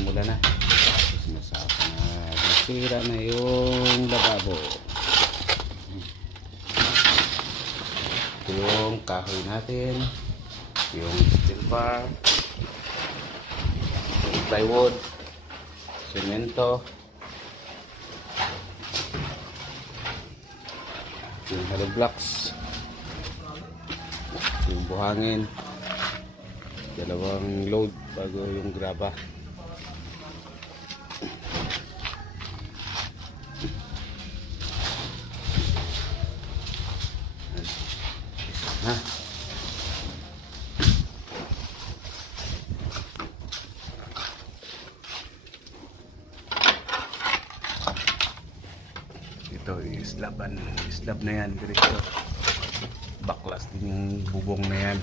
Simula na. Nasaka na. Nasira na yung lababo. Ito yung kahoy natin. Yung steel bar. Yung plywood. Semento. Yung hollow blocks. Yung buhangin. Dalawang load bago yung graba. Ha? Ito slab na yan diretso. Baklas din yung bubong na yan.